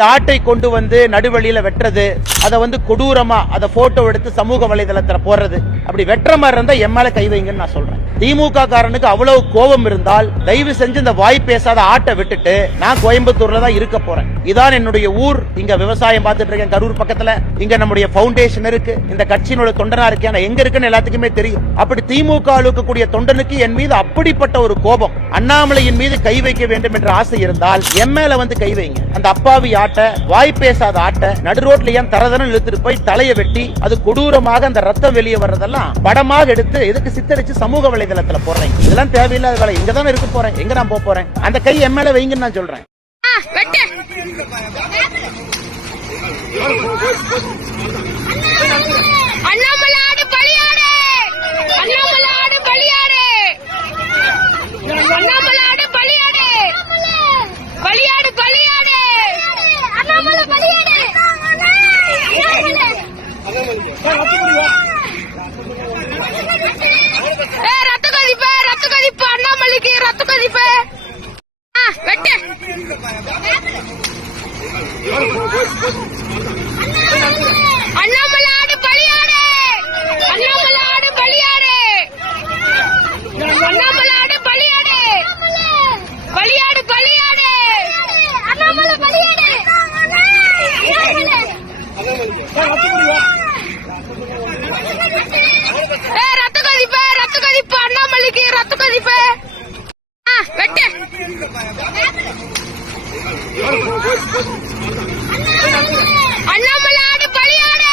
இந்த ஆட்டை கொண்டு வந்து நடுவழியில வெட்டுறது, அதை கொடூரமா அதை போட்டோ எடுத்து சமூக வலைதளத்துல போடுறது, அப்படி வெட்டுற மாதிரி இருந்தா என் மேல கை வைங்கன்னு நான் சொல்றேன். திமுக காரனுக்கு அவ்வளவு கோபம் இருந்தால் தயவு செஞ்சு இந்த வாய் பேசாத ஆட்டை விட்டுட்டு நான் கோயம்புத்தூர்ல தான் இருக்க போறேன். இதான் என்னுடைய ஊர். இங்க விவசாயம் பார்த்துட்டு இருக்கேன் கரூர் பக்கத்துல. இங்க நம்முடைய பவுண்டேஷன் இருக்கு. இந்த கட்சியினுடைய தொண்டனா இருக்கேன். எங்க இருக்குன்னு எல்லாத்துக்குமே தெரியும். அப்படி திமுக கூடிய தொண்டனுக்கு என் மீது அப்படிப்பட்ட ஒரு கோபம், அண்ணாமலையின் மீது கை வைக்க வேண்டும் என்ற ஆசை இருந்தால் என் மேல கை வைங்க. அந்த அப்பாவி ஆட்டை, வாய் பேசாத ஆட்டை நடு ரோட்ல ஏன் தரதன இழுத்துட்டு போய் தலையை வெட்டி அது கொடூரமாக அந்த ரத்தம் வெளியே வர்றதெல்லாம் படமாக எடுத்து எதுக்கு சித்தரிச்சு சமூக வலைதளத்துல போடுறேன். இதெல்லாம் தேவையில்லாத வேலை. இங்க தானே இருக்க போறேன். எங்க நான் போக போறேன்? அந்த கை என் மேல வைங்கன்னு நான் சொல்றேன். அண்ணாமலாடு பலியாடு, அண்ணாமலாடு பலியாடு, அண்ணாமலாடு பலியாடு, பலியாடு பலியாடு, அண்ணாமலை பலியாடு, ரத்த கொதிப்பு, ரத்த கொதிப்பு, அண்ணாமலைக்கு ரத்த கொதிப்பு. வெட்டு அண்ணாமலாடு பலியாடு, அண்ணாமலாடு பலியாடு, அண்ணாமலாடு பலியாடு, பலியாடு பலியாடு, அண்ணாமலை பலியாடு, ரத்த கொதிப்பு, ரத்த கொதிப்பு, அண்ணாமலைக்கு ரத்த கொதிப்பு. வெட்டு அண்ணாமலாடு பலியாடு,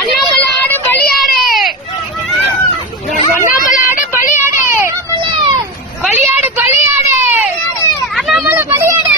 அண்ணாமலாடு பலியாடு, அண்ணாமலாடு பலியாடு, பலியாடு பலியாடு, அண்ணாமலை பலியாடு.